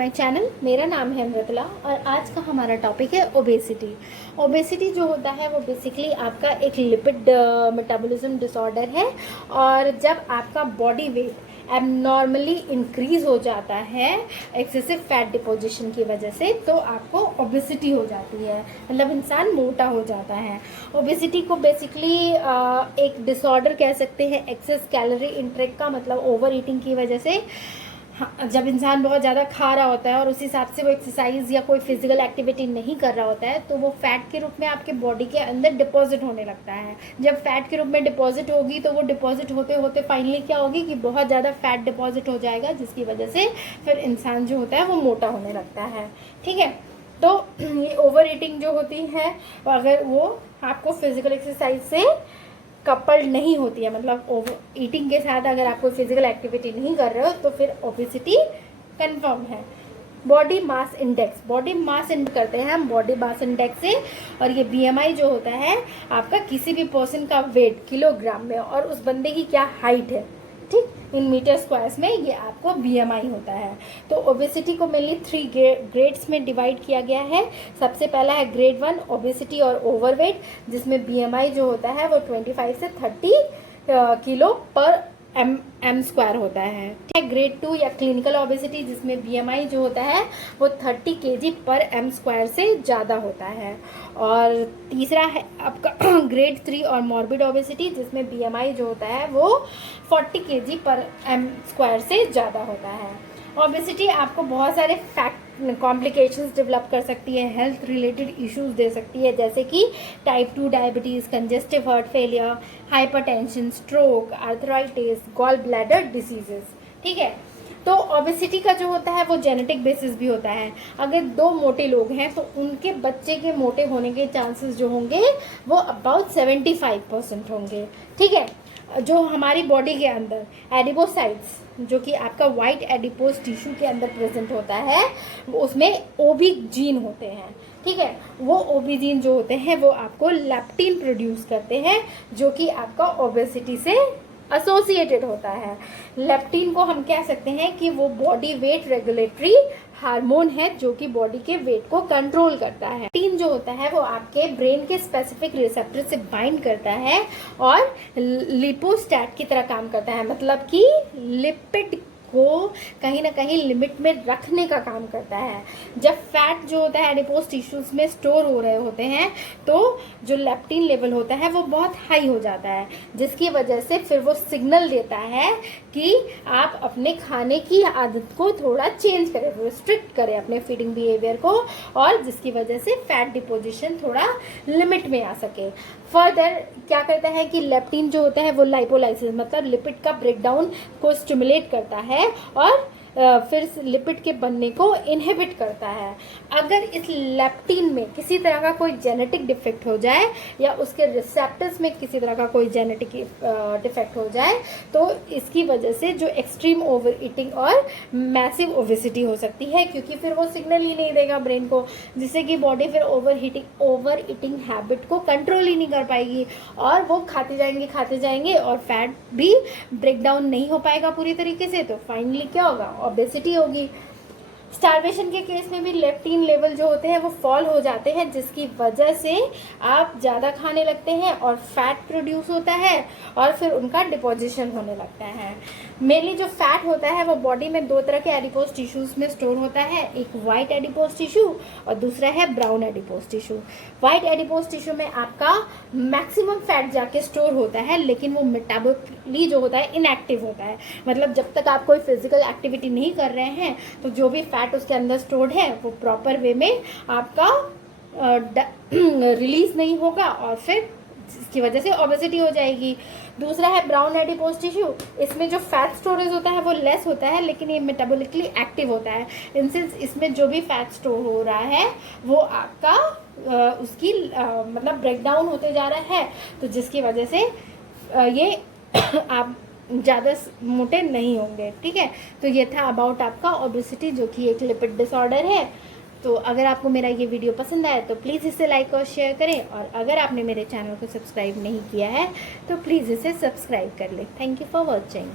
My channel. मेरा नाम है अमृतला और आज का हमारा टॉपिक है ओबेसिटी। ओबेसिटी जो होता है वो बेसिकली आपका एक लिपिड मेटाबॉलिज्म डिसऑर्डर है। और जब आपका बॉडी वेट एबनॉर्मली इंक्रीज हो जाता है एक्सेसिव फैट डिपोजिशन की वजह से, तो आपको ओबेसिटी हो जाती है, मतलब इंसान मोटा हो जाता है। ओबेसिटी को बेसिकली एक डिसऑर्डर कह सकते हैं एक्सेस कैलोरी इंटेक का, मतलब ओवर ईटिंग की वजह से। जब इंसान बहुत ज़्यादा खा रहा होता है और उस हिसाब से वो एक्सरसाइज या कोई फिजिकल एक्टिविटी नहीं कर रहा होता है, तो वो फैट के रूप में आपके बॉडी के अंदर डिपॉजिट होने लगता है। जब फैट के रूप में डिपॉजिट होगी तो वो डिपॉजिट होते होते फाइनली क्या होगी कि बहुत ज़्यादा फैट डिपॉजिट हो जाएगा, जिसकी वजह से फिर इंसान जो होता है वो मोटा होने लगता है। ठीक है, तो ये ओवर ईटिंग जो होती है, अगर वो आपको फिजिकल एक्सरसाइज से कपल्ड नहीं होती है, मतलब ओवर ईटिंग के साथ अगर आप कोई फिजिकल एक्टिविटी नहीं कर रहे हो, तो फिर ओबेसिटी कंफर्म है। बॉडी मास इंडेक्स करते हैं हम बॉडी मास इंडेक्स से, और ये बीएमआई जो होता है आपका किसी भी पर्सन का वेट किलोग्राम में और उस बंदे की क्या हाइट है, ठीक, इन मीटर स्क्वायर्स में, ये आपको बीएमआई होता है। तो ओबेसिटी को मेनली 3 ग्रेड्स में डिवाइड किया गया है। सबसे पहला है ग्रेड 1 ओबेसिटी और ओवरवेट, जिसमें बीएमआई जो होता है वो 25 से 30 किलो पर एम स्क्वायर होता है। ग्रेड 2 या क्लिनिकल ओबेसिटी, जिसमें बीएमआई जो होता है वो 30 केजी पर एम स्क्वायर से ज़्यादा होता है। और तीसरा है आपका ग्रेड 3 और मॉर्बिड ओबेसिटी, जिसमें बीएमआई जो होता है वो 40 केजी पर एम स्क्वायर से ज़्यादा होता है। ओबेसिटी आपको बहुत सारे कॉम्प्लिकेशंस डेवलप कर सकती है, हेल्थ रिलेटेड इश्यूज दे सकती है, जैसे कि type 2 diabetes, congestive heart failure, hypertension, stroke, arthritis, gall bladder diseases. ठीक है, तो ओबेसिटी का जो होता है वो जेनेटिक बेसिस भी होता है। अगर 2 मोटे लोग हैं तो उनके बच्चे के मोटे होने के चांसेस जो होंगे वो अबाउट 75% होंगे। ठीक है, जो हमारी बॉडी के अंदर एडिपोसाइट्स, जो कि आपका वाइट एडिपोज टिश्यू के अंदर प्रेजेंट होता है, उसमें ओबी जीन होते हैं। ठीक है, वो ओबी जीन जो होते हैं वो आपको लेप्टिन प्रोड्यूस करते हैं, जो कि आपका ओबेसिटी से एसोसिएटेड होता है। लेप्टिन को हम कह सकते हैं कि वो बॉडी वेट रेगुलेटरी हार्मोन है, जो कि बॉडी के वेट को कंट्रोल करता है। लेप्टिन जो होता है वो आपके ब्रेन के स्पेसिफिक रिसेप्टर से बाइंड करता है और लिपोस्टैट की तरह काम करता है, मतलब कि लिपिड को कहीं ना कहीं लिमिट में रखने का काम करता है। जब फैट जो होता है एडिपोज टिश्यूज में स्टोर हो रहे होते हैं, तो जो लेप्टिन लेवल होता है वो बहुत हाई हो जाता है, जिसकी वजह से फिर वो सिग्नल देता है कि आप अपने खाने की आदत को थोड़ा चेंज करें, रिस्ट्रिक्ट करें अपने फीडिंग बिहेवियर को, और जिसकी वजह से फैट डिपोजिशन थोड़ा लिमिट में आ सके। फर्दर क्या करता है कि लेप्टिन जो होता है वो लाइपोलाइसिस, मतलब लिपिड का ब्रेकडाउन को स्टिमुलेट करता है और फिर लिपिड के बनने को इनहिबिट करता है। अगर इस लेप्टिन में किसी तरह का कोई जेनेटिक डिफेक्ट हो जाए या उसके रिसेप्टर्स में किसी तरह का कोई जेनेटिक डिफेक्ट हो जाए, तो इसकी वजह से जो एक्सट्रीम ओवर ईटिंग और मैसिव ओबेसिटी हो सकती है, क्योंकि फिर वो सिग्नल ही नहीं देगा ब्रेन को, जिससे कि बॉडी फिर ओवर ईटिंग हैबिट को कंट्रोल ही नहीं कर पाएगी, और वो खाते जाएंगे और फैट भी ब्रेक डाउन नहीं हो पाएगा पूरी तरीके से, तो फाइनली क्या होगा, ओबेसिटी होगी। स्टार्वेशन के केस में भी लेप्टिन लेवल जो होते हैं वो फॉल हो जाते हैं, जिसकी वजह से आप ज़्यादा खाने लगते हैं और फैट प्रोड्यूस होता है और फिर उनका डिपोजिशन होने लगता है। मेनली जो फैट होता है वो बॉडी में 2 तरह के एडिपोज टिश्यूज में स्टोर होता है, एक वाइट एडिपोज टिश्यू और दूसरा है brown adipose tissue. White adipose tissue में आपका मैक्सिमम फैट जाके स्टोर होता है, लेकिन वो मेटाबॉलिकली जो होता है इनएक्टिव होता है, मतलब जब तक आप कोई फिजिकल एक्टिविटी नहीं कर रहे हैं तो जो भी फैट उसके अंदर स्टोर्ड है वो प्रॉपर वे में आपका रिलीज नहीं होगा और फिर इसकी वजह से ओबेसिटी हो जाएगी। दूसरा है ब्राउन एडिपोज टिश्यू, इसमें जो फैट स्टोरेज होता है वो लेस होता है, लेकिन ये मेटाबॉलिकली एक्टिव होता है। इनसेंस इसमें जो भी फैट स्टोर हो रहा है वो आपका उसकी मतलब ब्रेक डाउन होते जा रहा है, तो जिसकी वजह से ये आप ज़्यादा मोटे नहीं होंगे। ठीक है, तो ये था अबाउट आपका ओबेसिटी, जो कि एक लिपिड डिसऑर्डर है। तो अगर आपको मेरा ये वीडियो पसंद आया तो प्लीज़ इसे लाइक और शेयर करें, और अगर आपने मेरे चैनल को सब्सक्राइब नहीं किया है तो प्लीज़ इसे सब्सक्राइब कर लें। Thank you for watching.